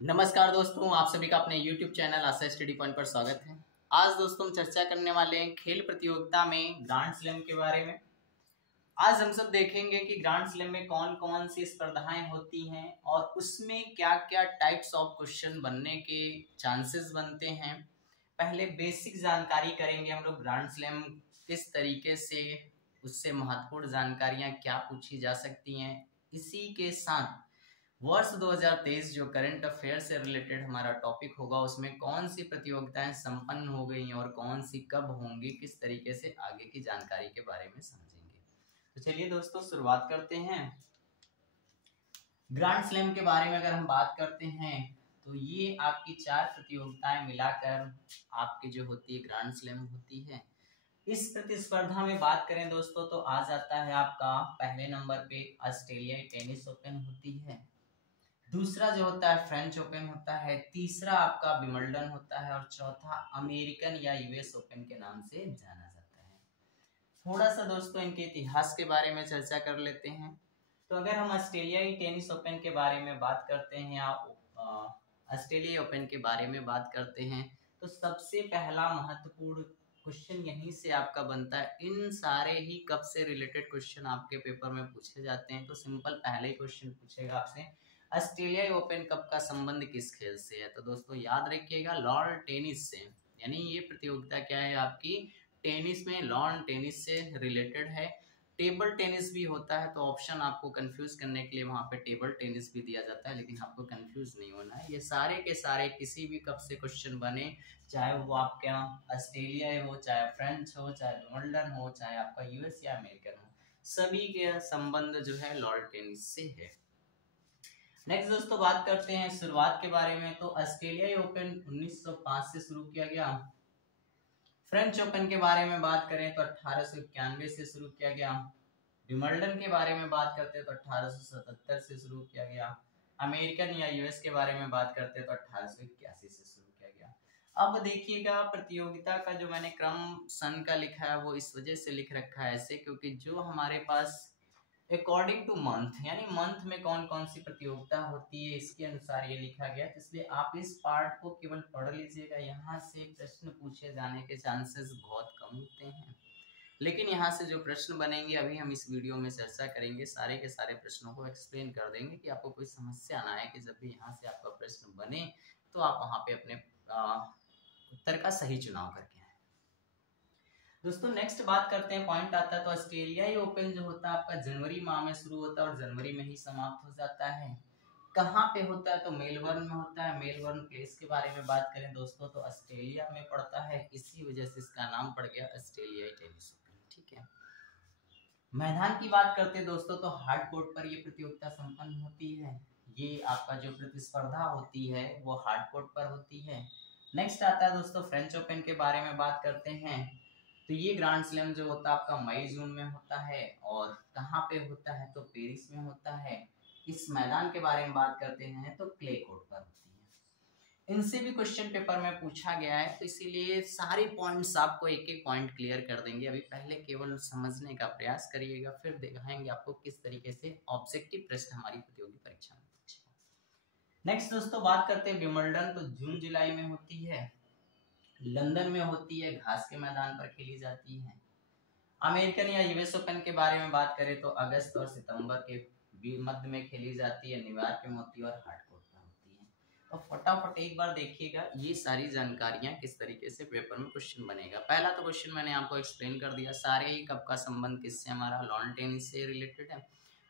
नमस्कार दोस्तों, आप सभी का अपने YouTube चैनल आशा स्टडी पॉइंट पर स्वागत है। आज दोस्तों हम चर्चा करने वाले हैं खेल प्रतियोगिता में ग्रांड स्लैम के बारे में। आज हम सब देखेंगे कि ग्रांड स्लैम में कौन कौन सी स्पर्धाएं होती हैं और उसमें क्या क्या टाइप्स ऑफ क्वेश्चन बनने के चांसेस बनते हैं। पहले बेसिक जानकारी करेंगे हम लोग, ग्रांड स्लैम किस तरीके से, उससे महत्वपूर्ण जानकारियां क्या पूछी जा सकती हैं। इसी के साथ वर्ष 2023 जो करंट अफेयर से रिलेटेड हमारा टॉपिक होगा, उसमें कौन सी प्रतियोगिताएं संपन्न हो गई और कौन सी कब होंगी, किस तरीके से आगे की जानकारी के बारे में समझेंगे। तो चलिए दोस्तों शुरुआत करते हैं। ग्रांड स्लैम के बारे में अगर हम बात करते हैं तो ये आपकी 4 प्रतियोगिताएं मिलाकर आपकी जो होती है ग्रांड स्लैम होती है। इस प्रतिस्पर्धा में बात करें दोस्तों तो आ जाता है आपका पहले नंबर पे ऑस्ट्रेलियाई टेनिस ओपन होती है, दूसरा जो होता है फ्रेंच ओपन होता है, तीसरा आपका विंबलडन होता है और चौथा अमेरिकन या यूएस ओपन के नाम से जाना जाता है। थोड़ा सा दोस्तों इनके इतिहास के बारे में चर्चा कर लेते हैं। तो अगर हम ऑस्ट्रेलियाई टेनिस ओपन के बारे में बात करते हैं या ऑस्ट्रेलियाई ओपन के बारे में बात करते हैं तो सबसे पहला महत्वपूर्ण क्वेश्चन यहीं से आपका बनता है। इन सारे ही कप से रिलेटेड क्वेश्चन आपके पेपर में पूछे जाते हैं। तो सिंपल पहले ही क्वेश्चन पूछेगा आपसे, ऑस्ट्रेलियाई ओपन कप का संबंध किस खेल से है। तो दोस्तों याद रखिएगा, लॉन टेनिस से, यानी ये प्रतियोगिता क्या है आपकी टेनिस में, लॉन टेनिस से रिलेटेड है। टेबल टेनिस भी होता है, तो ऑप्शन आपको कंफ्यूज करने के लिए वहां पे टेबल टेनिस भी दिया जाता है, लेकिन आपको कंफ्यूज नहीं होना है। ये सारे के सारे किसी भी कप से क्वेश्चन बने, चाहे वो आपका ऑस्ट्रेलिया हो, चाहे फ्रेंच हो, चाहे विंबलडन हो, चाहे आपका यूएस या अमेरिकन हो, सभी के संबंध जो है लॉन टेनिस से है। नेक्स्ट दोस्तों बात करते हैं शुरुआत के बारे में। तो ऑस्ट्रेलियाई ओपन 1905 से शुरू किया गया। फ्रेंच ओपन के बारे में बात करें तो 1891 से शुरू किया गया। विंबलडन के बारे में बात करते हैं तो 1877 से शुरू किया गया। अमेरिकन या यूएस के बारे में बात करते हैं तो 1881 से शुरू किया गया। अब देखिएगा, प्रतियोगिता का जो मैंने क्रम सन का लिखा है वो इस वजह से लिख रखा है ऐसे, क्योंकि जो हमारे पास अकॉर्डिंग टू मंथ, यानी मंथ में कौन कौन सी प्रतियोगिता होती है इसके अनुसार ये लिखा गया। तो इसलिए आप इस पार्ट को केवल पढ़ लीजिएगा, यहाँ से प्रश्न पूछे जाने के चांसेस बहुत कम होते हैं। लेकिन यहाँ से जो प्रश्न बनेंगे अभी हम इस वीडियो में चर्चा करेंगे, सारे के सारे प्रश्नों को एक्सप्लेन कर देंगे कि आपको कोई समस्या ना आए कि जब भी यहाँ से आपका प्रश्न बने तो आप वहाँ पे अपने उत्तर का सही चुनाव करके। दोस्तों नेक्स्ट बात करते हैं, पॉइंट आता है तो ऑस्ट्रेलियाई ओपन जो होता है आपका जनवरी माह में शुरू होता है और जनवरी में ही समाप्त हो जाता है। कहाँ पे होता है तो मेलबर्न में होता है। मेलबर्न प्लेस के बारे में बात करें दोस्तों तो ऑस्ट्रेलिया में पड़ता है, इसी वजह से इसका नाम पड़ गया ऑस्ट्रेलियाई टेनिस ओपन। ठीक है, मैदान की बात करते हैं दोस्तों तो हार्ड कोर्ट पर ये प्रतियोगिता संपन्न होती है। ये आपका जो प्रतिस्पर्धा होती है वो हार्ड कोर्ट पर होती है। नेक्स्ट आता है दोस्तों फ्रेंच ओपन के बारे में बात करते हैं। तो ये ग्रांड स्लैम जो होता है आपका मई जून में होता है और कहाँ पे होता है तो पेरिस में होता है। इस मैदान के बारे में बात करते हैं तो क्ले कोर्ट पर होती है। इनसे भी क्वेश्चन पेपर में पूछा गया है, तो इसीलिए सारे पॉइंट्स आपको एक एक पॉइंट क्लियर कर देंगे। अभी पहले केवल समझने का प्रयास करिएगा, फिर दिखाएंगे आपको किस तरीके से ऑब्जेक्टिव प्रश्न हमारी प्रतियोगी परीक्षा में पूछेगा। नेक्स्ट दोस्तों बात करते हैं विंबलडन, तो जून जुलाई में होती है, लंदन में होती है, घास के मैदान पर खेली जाती है। अमेरिकन या यूएस ओपन के बारे में बात करें तो अगस्त और सितंबर के मध्य में खेली जाती है, न्यूयॉर्क में होती है और हार्ड कोर्ट में होती है। तो फटाफट एक बार देखिएगा ये सारी जानकारियां किस तरीके से पेपर में क्वेश्चन बनेगा। पहला तो क्वेश्चन मैंने आपको एक्सप्लेन कर दिया, सारे ही कप का संबंध किससे, हमारा लॉन टेनिस से रिलेटेड है।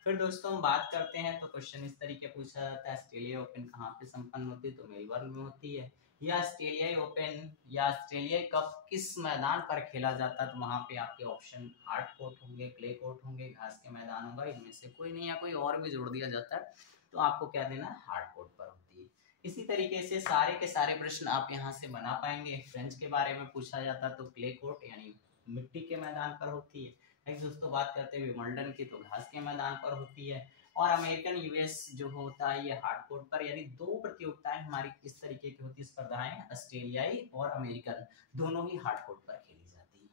फिर दोस्तों हम बात करते हैं तो क्वेश्चन इस तरीके पूछा जाता है, ऑस्ट्रेलिया ओपन कहाँ पे संपन्न होती है तो मेलबर्न में होती है। या ऑस्ट्रेलियाई ओपन या ऑस्ट्रेलियाई कप किस मैदान पर खेला जाता है तो वहां पे आपके ऑप्शन हार्ड कोर्ट होंगे, क्ले कोर्ट होंगे, घास के मैदान होगा, इनमें से कोई नहीं, या कोई और भी जोड़ दिया जाता है तो आपको क्या देना है, हार्ड कोर्ट पर होती है। इसी तरीके से सारे के सारे प्रश्न आप यहाँ से बना पाएंगे। फ्रेंच के बारे में पूछा जाता तो क्ले कोर्ट यानी मिट्टी के मैदान पर होती है। नेक्स्ट दोस्तों बात करते हैं विंबलडन की, तो घास के मैदान पर होती है। और अमेरिकन यूएस जो होता है ये हार्ड कोर्ट पर। यानी दो प्रतियोगिताएं हमारी इस तरीके की होती है स्पर्धाएं, ऑस्ट्रेलियाई और अमेरिकन, दोनों ही हार्ड कोर्ट पर खेली जाती है।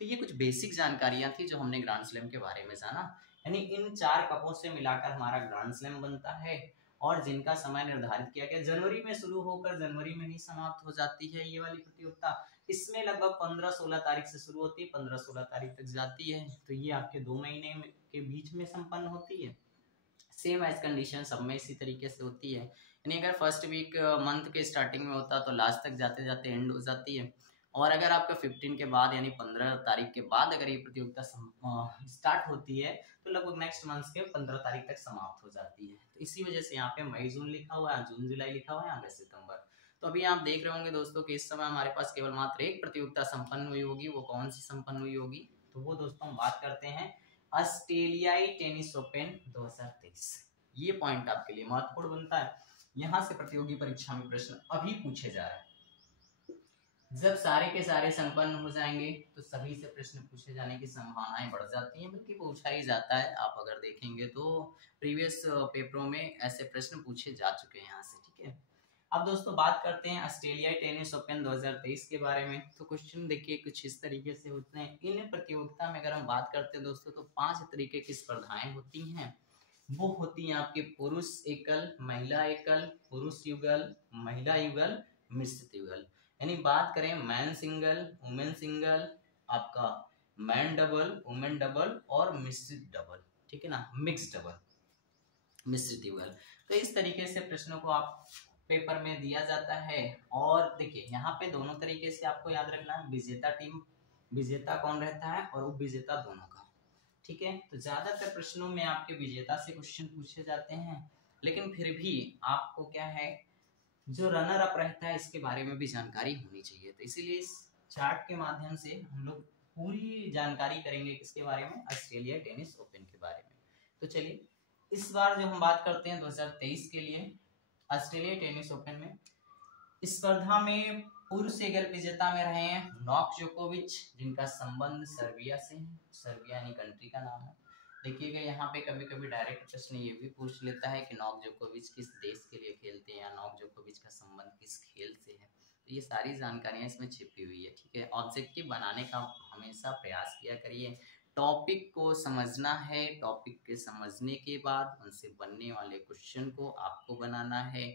तो ये कुछ बेसिक जानकारियां थी जो हमने ग्रांड स्लैम के बारे में जाना। यानी इन 4 कपों से मिलाकर हमारा ग्रांड स्लैम बनता है और जिनका समय निर्धारित किया गया, जनवरी में शुरू होकर जनवरी में ही समाप्त हो जाती है ये वाली प्रतियोगिता। इसमें लगभग 15-16 तारीख से शुरू होती है, 15-16 तारीख तक जाती है। तो ये आपके 2 महीने के बीच में संपन्न होती है। सेम एज कंडीशन सब में इसी तरीके से होती है, यानी अगर फर्स्ट वीक मंथ के स्टार्टिंग में होता तो लास्ट तक जाते जाते एंड हो जाती है। और अगर आपका 15 के बाद यानी 15 तारीख के बाद अगर ये प्रतियोगिता स्टार्ट होती है तो लगभग नेक्स्ट मंथ के 15 तारीख तक समाप्त हो जाती है। तो इसी वजह से यहाँ पे मई जून लिखा हुआ है, जून जुलाई लिखा हुआ है, अगस्त सितंबर। तो अभी आप देख रहे होंगे दोस्तों कि इस समय हमारे पास केवल मात्र एक प्रतियोगिता संपन्न हुई होगी। वो कौन सी संपन्न हुई होगी? तो वो दोस्तों हम बात करते हैं ऑस्ट्रेलियाई टेनिस ओपन 2023। ये पॉइंट आपके लिए महत्वपूर्ण बनता है। यहाँ से प्रतियोगी परीक्षा में प्रश्न अभी पूछे जा रहे हैं। जब सारे के सारे संपन्न हो जाएंगे तो सभी से प्रश्न पूछे जाने की संभावनाएं बढ़ जाती हैं, बल्कि पूछा ही जाता है। आप अगर देखेंगे तो प्रीवियस पेपरों में ऐसे प्रश्न पूछे जा चुके हैं यहाँ से, ठीक है। अब दोस्तों बात करते हैं ऑस्ट्रेलियाई टेनिस ओपन 2023 के बारे में। तो क्वेश्चन देखिए कुछ इस तरीके से होते हैं। इन प्रतियोगिता में अगर हम बात करते हैं दोस्तों तो 5 तरीके की स्पर्धाएं होती हैं। वो होती हैं आपके पुरुष एकल, महिला एकल, पुरुष युगल, महिला युगल, मिश्रित युगल। यानी बात करें मैन सिंगल, वुमेन सिंगल, आपका मैन डबल, वुमेन डबल और मिश्रित डबल, ठीक है ना, मिक्स डबल, मिश्रित युगल। तो इस तरीके से प्रश्नों को आप पेपर में दिया जाता है। और देखिए यहाँ पे दोनों तरीके से आपको याद रखना है, विजेता टीम, विजेता कौन रहता है और उप विजेता दोनों का, ठीक है। तो ज्यादातर प्रश्नों में आपके विजेता से क्वेश्चन पूछे जाते हैं, लेकिन फिर भी आपको क्या है, जो रनर अप रहता है इसके बारे में भी जानकारी होनी चाहिए। तो इसीलिए इस चार्ट के माध्यम से हम लोग पूरी जानकारी करेंगे किसके बारे में, ऑस्ट्रेलिया टेनिस ओपन के बारे में। तो चलिए इस बार जो हम बात करते हैं 2023 के लिए ऑस्ट्रेलिया टेनिस ओपन में, स्पर्धा में पुरुष एकल विजेता में रहे हैं नोवाक जोकोविच, जिनका संबंध सर्बिया से है। सर्बिया यानी कंट्री का नाम है। देखिएगा यहाँ पे कभी कभी डायरेक्ट प्रश्न ये भी पूछ लेता है कि नोवाक जोकोविच किस देश के लिए खेलते हैं या नोवाक जोकोविच का संबंध किस खेल से है। तो ये सारी जानकारियां इसमें छिपी हुई है, ठीक है। ऑब्जेक्टिव बनाने का हमेशा प्रयास किया करिए। टॉपिक को समझना है, टॉपिक के समझने के बाद उनसे बनने वाले क्वेश्चन को आपको बनाना है।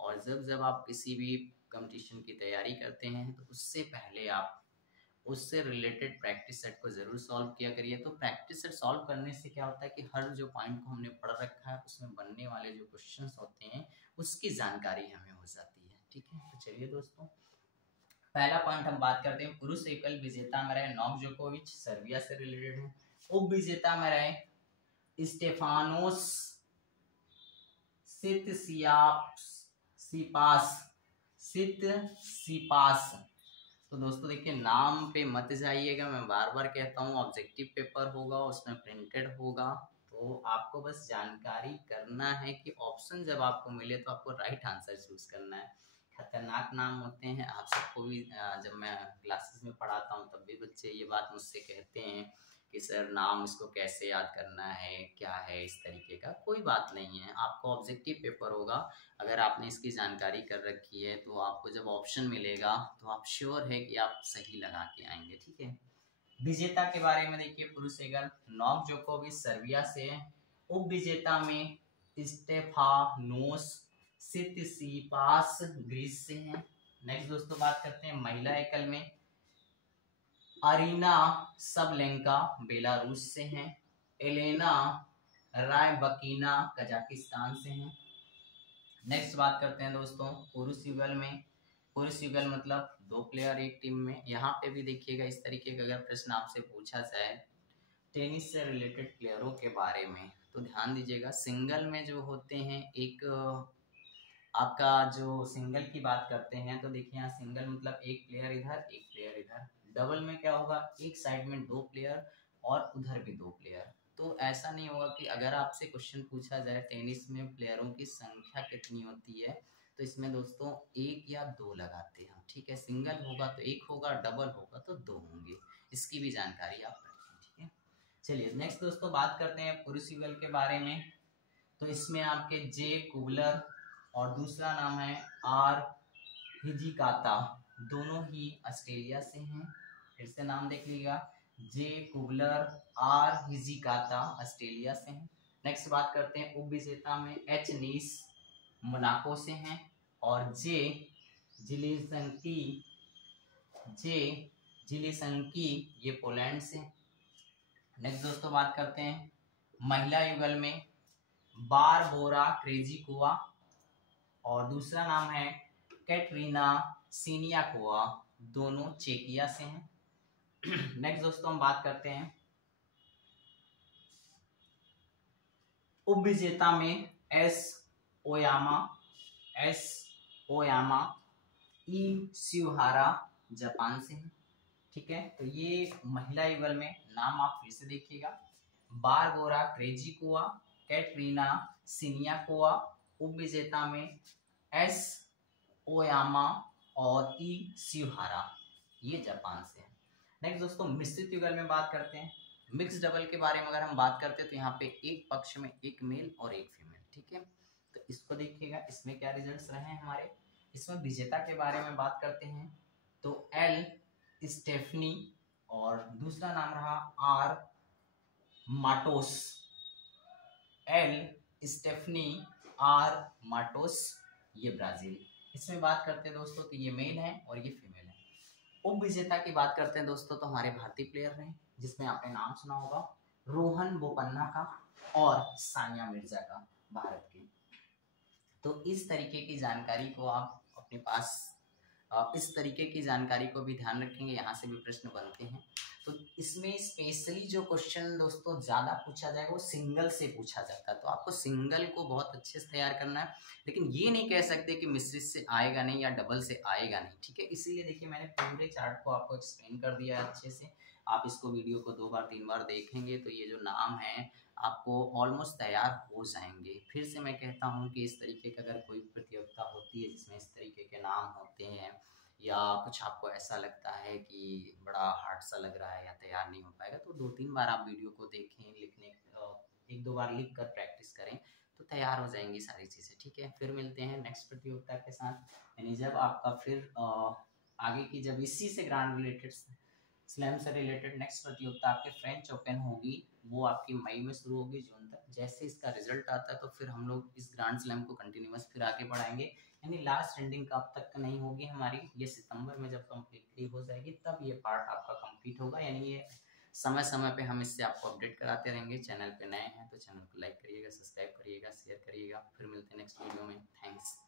और जब आप किसी भी कंपटीशन की तैयारी करते हैं तो उससे पहले आप उससे रिलेटेड प्रैक्टिस सेट को जरूर सॉल्व किया करिए। तो प्रैक्टिस सेट सॉल्व करने से क्या होता है कि हर जो पॉइंट को हमने पढ़ रखा है उसमें बनने वाले जो क्वेश्चंस होते हैं उसकी जानकारी हमें हो जाती है, ठीक है। तो चलिए दोस्तों पहला पॉइंट हम बात करते हैं, पुरुष एकल विजेता में रहे नोवाक जोकोविच, सर्बिया से रिलेटेड है। उप विजेता में रहे स्टेफानोस सितसिपास। तो दोस्तों देखिए नाम पे मत जाइएगा, मैं बार बार कहता हूँ ऑब्जेक्टिव पेपर होगा उसमें प्रिंटेड होगा। तो आपको बस जानकारी करना है कि ऑप्शन जब आपको मिले तो आपको राइट आंसर चूज करना है। खतरनाक नाम होते हैं, आप सबको भी जब मैं क्लासेस में पढ़ाता हूँ तब भी बच्चे ये बात मुझसे कहते हैं कि सर नाम इसको कैसे याद करना है, क्या है, इस तरीके का कोई बात नहीं है। आपको ऑब्जेक्टिव पेपर होगा, अगर आपने इसकी जानकारी कर रखी है तो आपको जब ऑप्शन मिलेगा तो आप श्योर है कि आप सही लगा के आएंगे, ठीक है। विजेता के बारे में देखिए, पुरुष एकल नोवाक जोकोविच सर्बिया से है। उप विजेता में स्टेफानोस सितसिपास ग्रीस से हैं। नेक्स्ट दोस्तों बात करते हैं महिला एकल में, अरीना सबलेंका बेलारूस से हैं। एलेना रायबकीना कजाकिस्तान से हैं। नेक्स्ट बात करते हैं दोस्तों पुरुष युगल में, पुरुष युगल मतलब 2 प्लेयर एक टीम में। यहाँ पे भी देखिएगा इस तरीके का अगर प्रश्न आपसे पूछा जाए टेनिस से रिलेटेड प्लेयरों के बारे में तो ध्यान दीजिएगा। सिंगल में जो होते हैं, एक आपका जो सिंगल की बात करते हैं तो देखिए यहाँ सिंगल मतलब एक प्लेयर इधर एक प्लेयर इधर। डबल में क्या होगा, एक साइड में 2 प्लेयर और उधर भी 2 प्लेयर। तो ऐसा नहीं होगा कि अगर आपसे क्वेश्चन पूछा जाए टेनिस में प्लेयरों की संख्या कितनी होती है तो इसमें दोस्तों 1 या 2 लगाते हैं, ठीक है। सिंगल होगा तो 1 होगा, डबल होगा तो 2 होंगे। इसकी भी जानकारी आप रखें, ठीक है। चलिए नेक्स्ट दोस्तों बात करते हैं पुरुष युगल के बारे में। तो इसमें आपके जे कुबलर और दूसरा नाम है आर हिजिकाता, दोनों ही ऑस्ट्रेलिया से हैं। फिर से नाम देख लीजिएगा, जे कुबलर, आर हिजिकाता ऑस्ट्रेलिया से हैं। नेक्स्ट बात करते हैं उप विजेता में एच नीस मोनाको से हैं, और जिलिसंकी ये पोलैंड से। नेक्स्ट दोस्तों बात करते हैं महिला युगल में बारबोरा क्रेजिकोवा, और दूसरा नाम है कैटरीना सिनियाकोवा, दोनों चेकिया से हैं। नेक्स्ट दोस्तों हम बात करते हैं उपविजेता में एस ओयामा ई शिवहारा जापान से है। ठीक है, तो ये महिला युगल में नाम आप फिर से देखिएगा, बारबोरा क्रेजिकोवा, कैटरीना सिनियाकोवा, उपविजेता में एस ओयामा और ई शिवहारा, ये जापान से है। नेक्स्ट दोस्तों मिश्रित युगल में बात करते हैं। मिक्स डबल के बारे में अगर हम बात करते हैं तो यहाँ पे एक पक्ष में एक मेल और एक फीमेल। ठीक है, तो इसको देखिएगा, इसमें क्या रिजल्ट्स रहे हैं हमारे। इसमें विजेता के बारे में बात करते हैं तो एल स्टेफनी, और दूसरा नाम रहा R Matos, L Stephanie R Matos, ये ब्राजील। इसमें बात करते हैं दोस्तों तो ये मेल है और ये फीमेल है। उप विजेता की बात करते हैं दोस्तों तो हमारे भारतीय प्लेयर रहे, जिसमें आपने नाम सुना होगा रोहन बोपन्ना का और सानिया मिर्जा का, भारत की। तो इस तरीके की जानकारी को आप अपने पास, इस तरीके की जानकारी को भी ध्यान रखेंगे, यहाँ से भी प्रश्न बनते हैं। तो इसमें स्पेशली जो क्वेश्चन दोस्तों ज़्यादा पूछा जाएगा वो सिंगल से पूछा जाता है, तो आपको सिंगल को बहुत अच्छे से तैयार करना है, लेकिन ये नहीं कह सकते कि मिश्रित से आएगा नहीं या डबल से आएगा नहीं। ठीक है, इसीलिए देखिए मैंने पूरे चार्ट को आपको एक्सप्लेन कर दिया है अच्छे से। आप इसको वीडियो को 2 बार 3 बार देखेंगे तो ये जो नाम है आपको ऑलमोस्ट तैयार हो जाएंगे। फिर से मैं कहता हूँ कि इस तरीके का अगर कोई प्रतियोगिता होती है जिसमें इस तरीके के नाम होते हैं, या कुछ आपको ऐसा लगता है कि बड़ा हार्ड सा लग रहा है या तैयार नहीं हो पाएगा, तो 2-3 बार आप वीडियो को देखें, लिखने 1-2 बार लिख कर प्रैक्टिस करें तो तैयार हो जाएंगी सारी चीज़ें। ठीक है, फिर मिलते हैं नेक्स्ट प्रतियोगिता के साथ, यानी जब आपका फिर आगे की, जब इसी से ग्रांड रिलेटेड, स्लैम से रिलेटेड नेक्स्ट प्रतियोगिता आपके फ्रेंच ओपन होगी, वो आपकी मई में शुरू होगी जून तक। जैसे इसका रिजल्ट आता है तो फिर हम लोग इस ग्रांड स्लैम को कंटिन्यूअस फिर आगे बढ़ाएंगे, यानी लास्ट एंडिंग कब तक नहीं होगी हमारी, ये सितंबर में जब कम्प्लीटली हो जाएगी तब ये पार्ट आपका कंप्लीट होगा। यानी ये समय समय पे हम इससे आपको अपडेट कराते रहेंगे। चैनल पे नए हैं तो चैनल को लाइक करिएगा, सब्सक्राइब करिएगा, शेयर करिएगा। फिर मिलते हैं नेक्स्ट वीडियो में। थैंक्स।